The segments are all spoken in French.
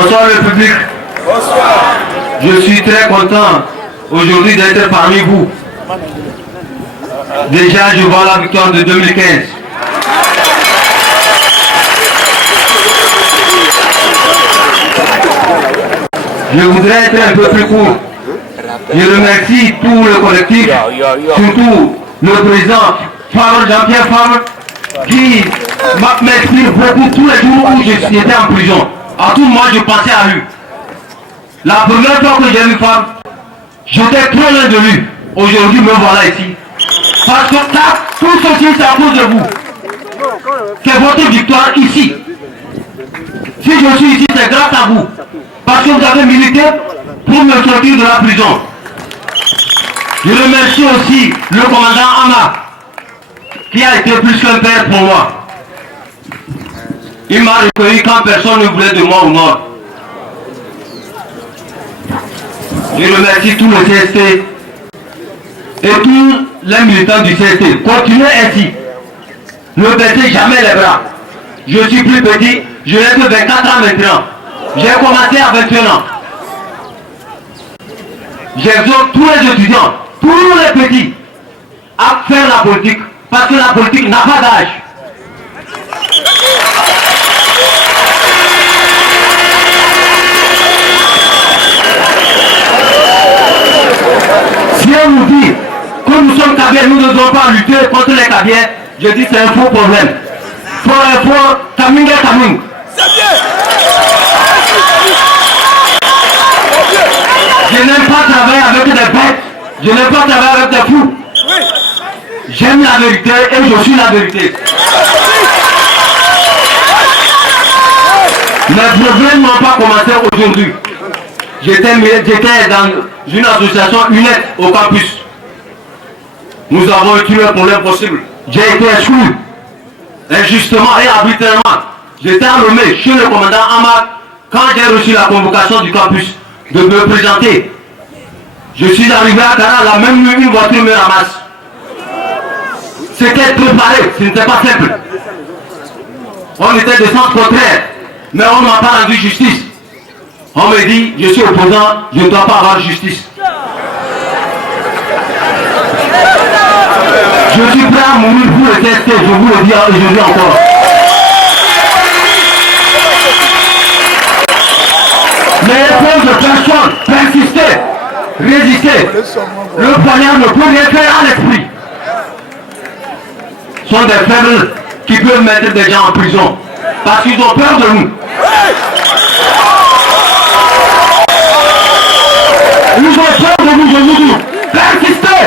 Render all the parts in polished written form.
Bonsoir le public. Bonsoir. Je suis très content aujourd'hui d'être parmi vous. Déjà, je vois la victoire de 2015. Je voudrais être un peu plus court. Je remercie tout le collectif, surtout le président Jean-Pierre Favre, qui m'inspire beaucoup tous les jours où j'étais en prison. À tout moment, je pensais à lui. La première fois que j'ai vu Favre, j'étais trop loin de lui. Aujourd'hui, me voilà ici. Parce que ça, tout ceci, c'est à cause de vous. C'est votre victoire ici. Si je suis ici, c'est grâce à vous. Parce que vous avez milité pour me sortir de la prison. Je remercie aussi le commandant Ama, qui a été plus qu'un père pour moi. Il m'a recueilli quand personne ne voulait de moi au Nord. Je remercie tout le CST et tous les militants du CST. Continuez ainsi. Ne baissez jamais les bras. Je suis plus petit, je n'ai que 24 ans maintenant. J'ai commencé à 21 ans. J'exhorte tous les étudiants, tous les petits, à faire la politique. Parce que la politique n'a pas d'âge. Si on nous dit que nous sommes caviers, nous ne devons pas lutter contre les caviers, je dis c'est un faux problème. Fort, Kaming est Kaming. Je n'aime pas travailler avec des bêtes, je n'aime pas travailler avec des fous. J'aime la vérité et je suis la vérité. Mes problèmes n'ont pas commencé aujourd'hui. J'étais dans une association UNET au campus. Nous avons eu tous les problèmes possibles. J'ai été exclu, injustement et arbitrairement. J'étais enrôlé chez le commandant Ahmad quand j'ai reçu la convocation du campus de me présenter. Je suis arrivé à Kara, la même nuit, une voiture me ramasse. C'était préparé, ce n'était pas simple. On était de sens contraire, mais on ne m'a pas rendu justice. On me dit, je suis opposant, je ne dois pas avoir justice. Je suis prêt à mourir pour le tester, je vous le dis aujourd'hui encore. Mais pauvres personnes persister, résister. Le poignard ne peut rien faire à l'esprit. Ce sont des faibles qui peuvent mettre des gens en prison parce qu'ils ont peur de nous. Ils ont peur de nous, je vous dis. Persistez.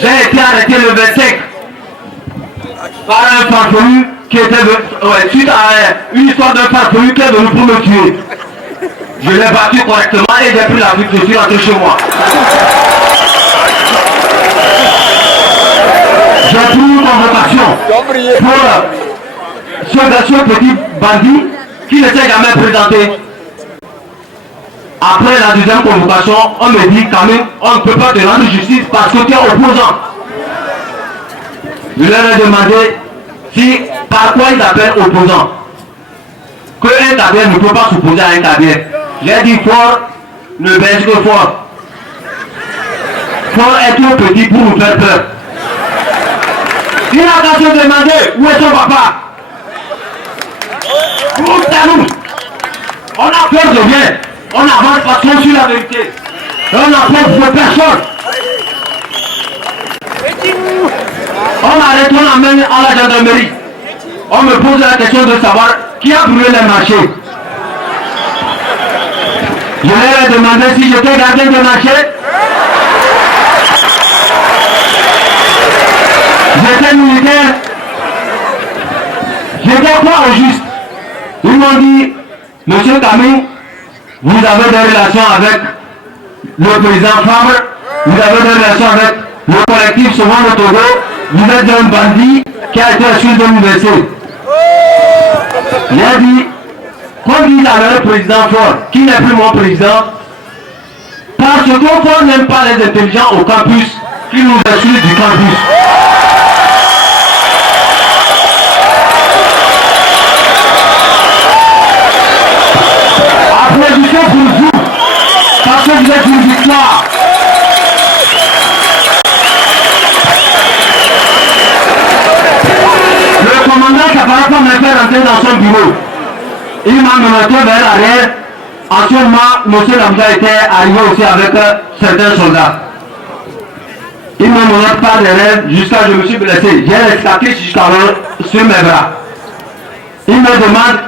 J'ai été arrêté le 25 par un farfelu qui était suite à une histoire d'un farfelu qui est venu pour me tuer. Je l'ai battu correctement et j'ai pris la fuite, je suis rentré chez moi. J'ai pris une convocation pour ce petit bandit qui ne s'est jamais présenté. Après la deuxième convocation, on me dit quand même, on ne peut pas te rendre justice parce que tu es opposant. Je leur ai demandé si, par quoi ils appellent opposant. Qu'un cabier ne peut pas s'opposer à un cabier. J'ai dit fort ne baisse que fort. Fort est trop petit pour nous faire peur. Il a qu'à se demander où est son papa. On a peur de rien. On avance parce qu'on suit la vérité. On n'a peur de personne. On arrête, on amène à la gendarmerie. On me pose la question de savoir qui a brûlé les marchés. Je leur ai demandé si j'étais gardien de marché. J'étais militaire. J'étais quoi au juste? Ils m'ont dit, monsieur Camille, vous avez des relations avec le président Favre, vous avez des relations avec le collectif Sauvons le Togo, vous êtes un bandit qui a été exclu de l'université. J'ai dit, qu'on dise avec le président Ford, qui n'est plus mon président, parce que Ford n'aime pas les intelligents au campus, qui nous exclut du campus. victoire. Le commandant Kaparapa m'a fait rentrer dans son bureau. Il m'a menotté vers l'arrière. Actuellement, M. Lamza était arrivé aussi avec certains soldats. Il ne me menotte pas derrière jusqu'à ce que je me suis blessé. J'ai resté sur mes bras. Il me demande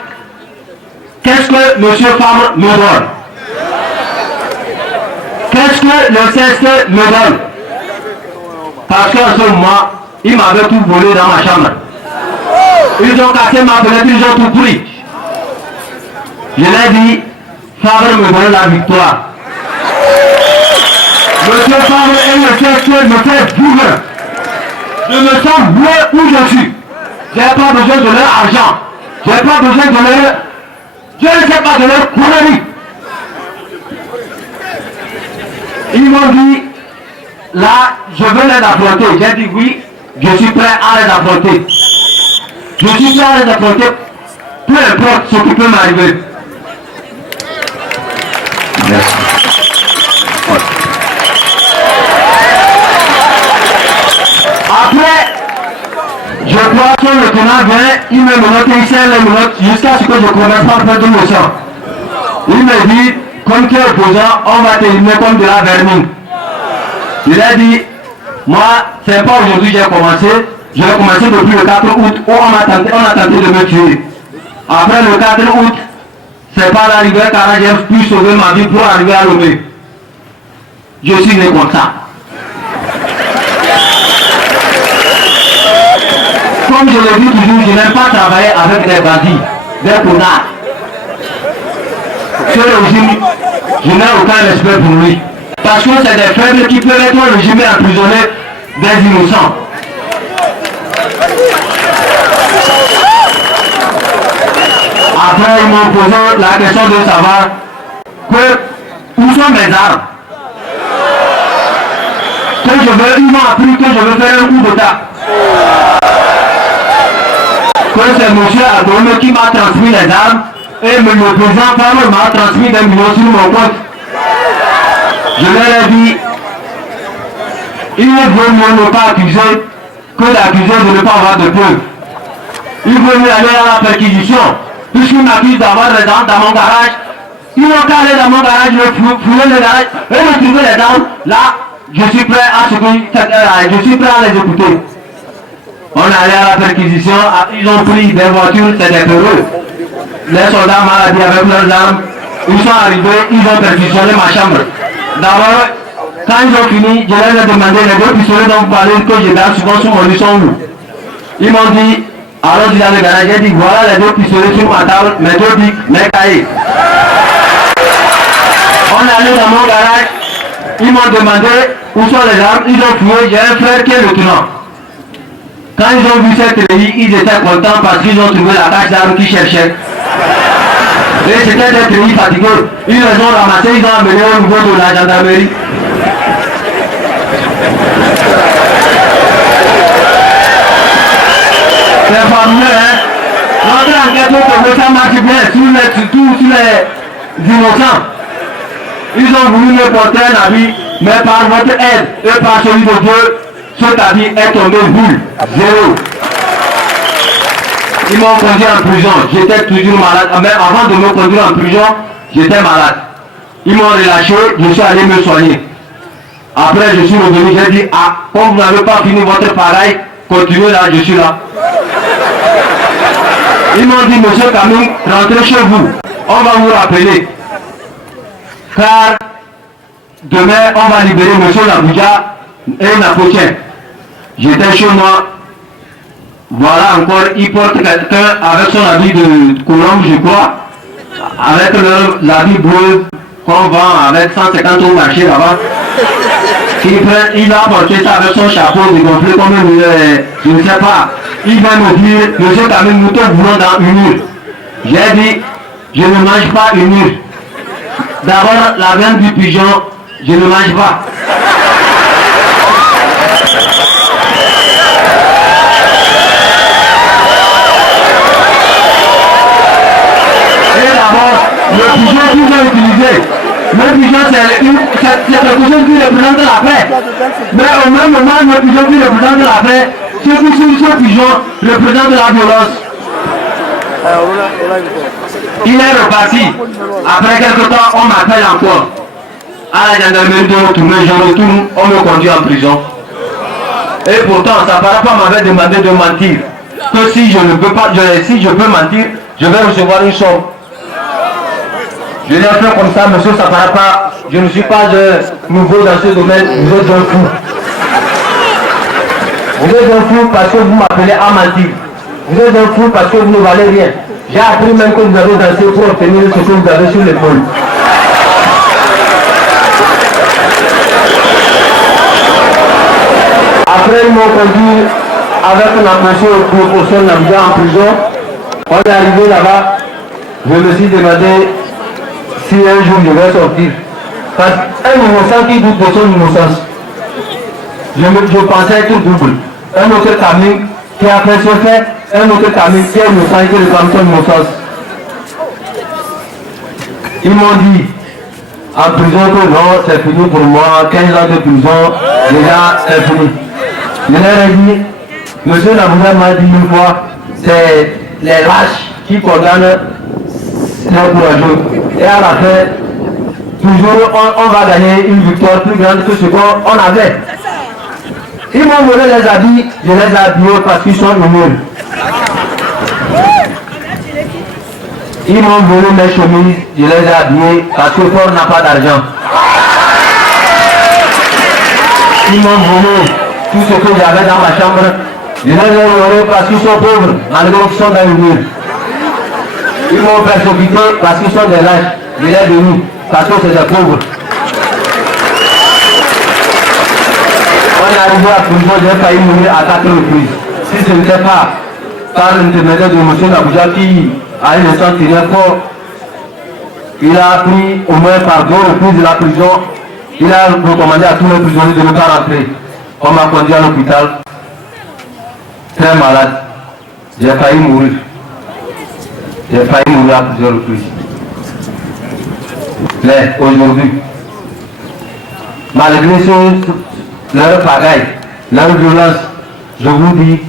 qu'est-ce que M. Fabre me donne. Qu'est-ce que le CST me donne? Parce qu'en ce moment, il m'avait tout volé dans ma chambre. Ils ont cassé ma fenêtre, ils ont tout pris. Je l'ai dit, Fabre me donne la victoire. Monsieur Fabre et le CST me fait vivre. Je me sens bien où je suis. Je n'ai pas besoin de leur argent. Je n'ai pas besoin de leur... Je ne sais pas de leur connerie. Ils m'ont dit, là, je veux les affronter. J'ai dit oui, je suis prêt à les affronter. Je suis prêt à les affronter, peu importe ce qui peut m'arriver. Merci. Après, je crois que le lieutenant vient, il me note, il serre les menottes jusqu'à ce que je commence par faire de motion. Il me dit, comme tu es opposant, on va t'éliminer comme de la vermine. Il a dit, moi, c'est pas aujourd'hui que j'ai commencé. J'ai commencé depuis le 4 août où on a tenté de me tuer. Après le 4 août, c'est pas l'arrivée car j'ai pu sauver ma vie pour arriver à Lomé. Je suis né comme ça. Comme je le dis toujours, je n'aime pas travailler avec des bandits, des connards. Ce régime, je n'ai aucun respect pour lui. Parce que c'est des faibles qui peuvent être régimés et emprisonner des innocents. Après, ils m'ont posé la question de savoir où sont mes armes. Ils m'ont appris que je veux faire un coup d'état. Que c'est M. Adome qui m'a transmis les armes et le président Fabre m'a transmis des millions sur mon compte. Je leur ai dit, il vaut mieux ne pas accuser que d'accuser de ne pas avoir de preuves. Il vaut mieux aller à la perquisition. Puisqu'il m'accuse d'avoir des armes dans mon garage, ils n'ont qu'à aller dans mon garage, fouiller le garage et me trouver les armes. Là, je suis prêt à les écouter. On est allé à la perquisition, ils ont pris des voitures, c'est des peureux. Les soldats m'ont dit avec leurs armes, ils sont arrivés, ils ont perquisitionné ma chambre. D'abord, quand ils ont fini, je leur ai demandé les deux pistolets dont vous parlez que je garde souvent sur mon lit sont où. Ils m'ont dit, alors dans le garage, j'ai dit voilà les deux pistolets sur ma table, mes deux bics, mes cahiers. On est allé dans mon garage, ils m'ont demandé où sont les armes, ils ont fouillé, j'ai un frère qui est lieutenant. Quand ils ont vu cette treillis, ils étaient contents parce qu'ils ont trouvé la cache d'armes qu'ils cherchaient. Et c'était des treillis fatigués. Ils les ont ramassés, ils ont amené au niveau de la gendarmerie. C'est formidable, hein? Notre enquête au Congo, ça marche bien, surtout sur les innocents. Ils ont voulu me porter un habit, mais par votre aide et par celui de Dieu, cet habit est tombé boule, zéro. Ils m'ont conduit en prison, j'étais toujours malade. Mais avant de me conduire en prison, j'étais malade. Ils m'ont relâché, je suis allé me soigner. Après, je suis revenu, j'ai dit, ah, comme vous n'avez pas fini votre pareil, continuez là, je suis là. Ils m'ont dit, monsieur Kaming, rentrez chez vous, on va vous rappeler. Car demain, on va libérer monsieur Labouja et Napotien. J'étais chez moi. Voilà encore, il porte quelqu'un avec son habit de colombe, je crois, avec l'habit bleu qu'on vend avec 150 au marché là-bas. Il a porté ça avec son chapeau dégonflé comme je ne sais pas. Il va me dire, monsieur Kaming, nous te voulons dans une heure. J'ai dit, je ne mange pas une heure. D'abord, la viande du pigeon, je ne mange pas. Et d'abord, le pigeon qu'ils ont utilisé, le pigeon c'est c'est quelque chose qui représente la paix. Mais au même moment, le pigeon qui représente la paix, ce pigeon représente la violence. Il est reparti. Après quelque temps, on m'appelle encore. À la gendarmerie de retourner, je retourne, on me conduit en prison. Et pourtant, sa parent m'avait demandé de mentir. Que si je ne peux pas, si je peux mentir, je vais recevoir une somme. Je l'ai fait comme ça, monsieur Saparapa, je ne suis pas nouveau dans ce domaine, vous êtes un fou. Vous êtes un fou parce que vous m'appelez à mentir. Vous êtes un fou parce que vous ne valez rien. J'ai appris même que vous avez dansé pour obtenir ce que vous avez sur l'épaule. Après, ils m'ont conduit avec un aperçu pour son ami en prison. On est arrivé là-bas, je me suis demandé si un jour je vais sortir. Parce qu'un innocent qui doute de son innocence, je pensais être double. Un autre camion qui a fait ce fait, un autre camion qui est innocent et qui réclame son innocence. Ils m'ont dit en prison que non, c'est fini pour moi, 15 ans de prison, déjà c'est fini. Je leur ai dit, monsieur Nabouza m'a dit une fois, c'est les lâches qui condamnent les courageux. Et à la fin, toujours on va gagner une victoire plus grande que ce qu'on avait. Ils m'ont volé les habits, je les ai habillés parce qu'ils sont nuls. Ils m'ont volé mes chemises, je les ai habillés parce que Fort n'a pas d'argent. Ils m'ont volé tout ce que j'avais dans ma chambre, je les ai volés parce qu'ils sont pauvres, malgré qu'ils sont dans le mur. Ils m'ont persécuté parce qu'ils sont des lâches, je les ai bénis parce que c'est des pauvres. On est arrivé à prison, j'ai failli mourir à 4 reprises. Si ce n'était pas par l'intermédiaire de M. Nabouza qui, à un instant tiré fort, il a pris au moins par 2 reprises de la prison, il a recommandé à tous les prisonniers de ne pas rentrer. On m'a conduit à l'hôpital, très malade. J'ai failli mourir. J'ai failli mourir à plusieurs reprises. Mais aujourd'hui, malgré leur pagaille, leur violence, je vous dis,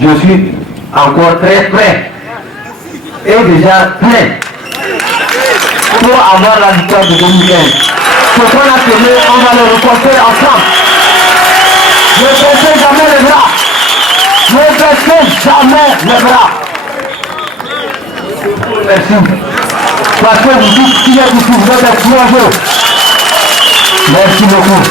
je suis encore très prêt et déjà prêt pour avoir la victoire de 2015. Ce qu'on a fait, on va le reporter ensemble. Ne baissez jamais les bras. Ne baissez jamais les bras. Merci. Parce que vous dites qu'il y a du pouvoir d'être courageux. Merci beaucoup.